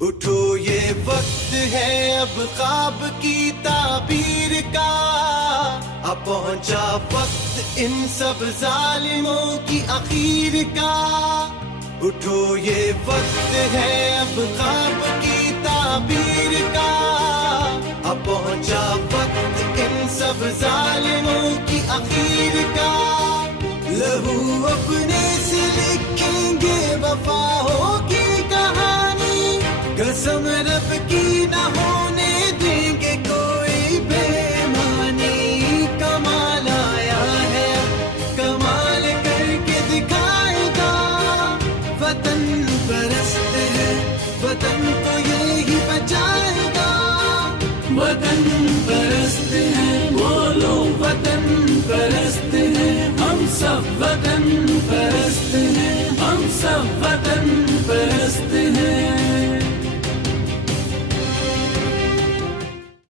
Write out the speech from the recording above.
उठो ये वक्त है अब ख्वाब की ताबीर का, अब पहुंचा वक्त इन सब जालिमों की आखिर का। उठो ये वक्त है अब ख्वाब की ताबीर का, अब पहुंचा वक्त इन सब जालिमों की आखिर का। लहू अपने से लिखेंगे वफाओं की कहानी, कसम रब की न होने देंगे कोई बेईमानी। कमाल आया है कमाल करके दिखाएगा, वतन परस्त है वतन तो यही बचाएगा। वतन परस्त है बोलो वतन परस्त है, हम सब वतन परस्त